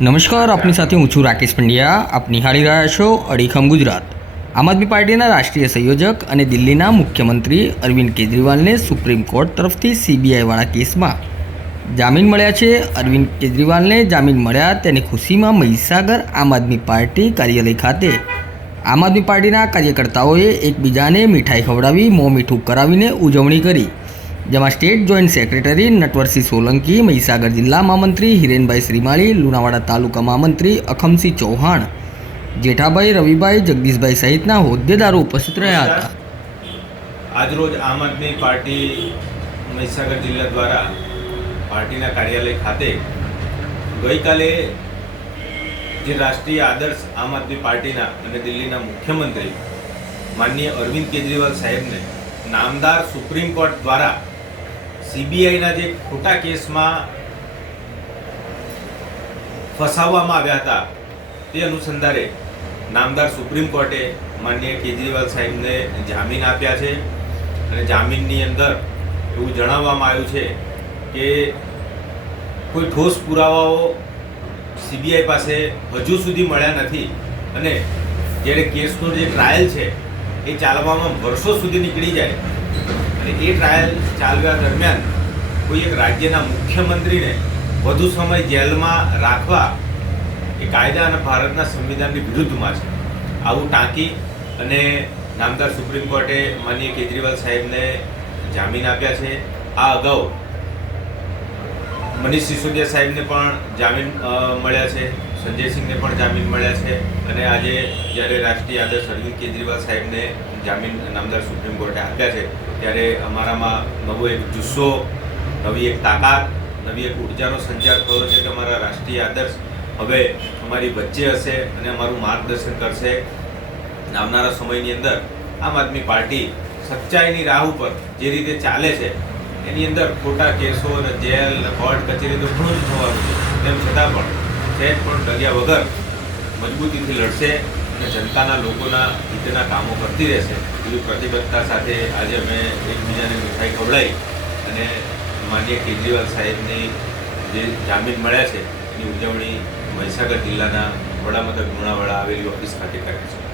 નમસ્કાર, આપની સાથે હું છું રાકેશ પંડ્યા. આપ નિહાળી રહ્યા છો અડીખમ ગુજરાત. આમ આદમી પાર્ટીના રાષ્ટ્રીય સંયોજક અને દિલ્હીના મુખ્યમંત્રી અરવિંદ કેજરીવાલને સુપ્રીમ કોર્ટ તરફથી સીબીઆઈવાળા કેસમાં જામીન મળ્યા છે. અરવિંદ કેજરીવાલને જામીન મળ્યા તેની ખુશીમાં મહીસાગર આમ આદમી પાર્ટી કાર્યાલય ખાતે. આમ આદમી પાર્ટીના કાર્યકર્તાઓએ એકબીજાને મીઠાઈ ખવડાવી, મોં મીઠું કરાવીને ઉજવણી કરી. જેમાં state joint secretary Natwarsinh Solanki Mahisagar જિલ્લા મહામંત્રી હિરેનભાઈ શ્રીમાળી લુણાવાડા તાલુકા મહામંત્રી અખમસિંહ ચૌહાણ જેઠાભાઈ રવિભાઈ જગદીશભાઈ સહિતના હોદ્દેદારો ઉપસ્થિત રહ્યા હતા. આજરોજ આમ આદમી પાર્ટી મહીસાગર જિલ્લા દ્વારા પાર્ટીના કાર્યાલય ખાતે ગઈકાલે જે રાષ્ટ્રીય આદર્શ આમ આદમી પાર્ટીના અને દિલ્હીના મુખ્યમંત્રી માનનીય અરવિંદ કેજરીવાલ સાહેબને નામદાર સુપ્રીમ કોર્ટ દ્વારા સીબીઆઈના જે ખોટા કેસમાં ફસાવવામાં આવ્યા હતા, તે અનુસંધાને નામદાર સુપ્રીમ કોર્ટે માન્ય કેજરીવાલ સાહેબને જામીન આપ્યા છે અને જામીનની અંદર એવું જણાવવામાં આવ્યું છે કે કોઈ ઠોસ પુરાવાઓ સીબીઆઈ પાસે હજુ સુધી મળ્યા નથી અને જ્યારે કેસનો જે ટ્રાયલ છે, એ ચાલવામાં વર્ષો સુધી નીકળી જાય એ ટ્રાયલ ચાલવા દરમિયાન કોઈ એક રાજ્યના મુખ્યમંત્રીને વધુ સમય જેલમાં રાખવા એ કાયદા અને ભારતના સંવિધાનની વિરુદ્ધમાં છે. આવું ટાંકી અને નામદાર સુપ્રીમ કોર્ટે માનીય કેજરીવાલ સાહેબને જામીન આપ્યા છે. આ અગાઉ મનીષ સિસોદિયા સાહેબને પણ જામીન મળ્યા છે. સંજયસિંહને પણ જામીન મળ્યા છે અને આજે જ્યારે રાષ્ટ્રીય આદર્શ અરવિંદ કેજરીવાલ સાહેબને જામીન નામદાર સુપ્રીમ કોર્ટે આપ્યા છે, ત્યારે અમારામાં નવો એક જુસ્સો, નવી એક તાકાત, નવી એક ઉર્જાનો સંચાર થયો છે કે અમારા રાષ્ટ્રીય આદર્શ હવે અમારી વચ્ચે હશે અને અમારું માર્ગદર્શન કરશે. આવનારા સમયની અંદર આમ આદમી પાર્ટી સચ્ચાઈની રાહ ઉપર જે રીતે ચાલે છે, એની અંદર ખોટા કેસો અને જેલ, કોર્ટ, કચેરી તો ઘણું જ થવાનું છે. તેમ છતાં પણ સહેજ પણ ડગ્યા વગર મજબૂતીથી લડશે અને જનતાના લોકોના હિતના કામો કરતી રહેશે. એવી પ્રતિબદ્ધતા સાથે આજે અમે એકબીજાને મીઠાઈ ખવડાવી અને માન્ય કેજરીવાલ સાહેબની જે જામીન મળ્યા છે, એની ઉજવણી મહીસાગર જિલ્લાના વડામથક લુણાવાડા આવેલી ઓફિસ ખાતે કરે છે.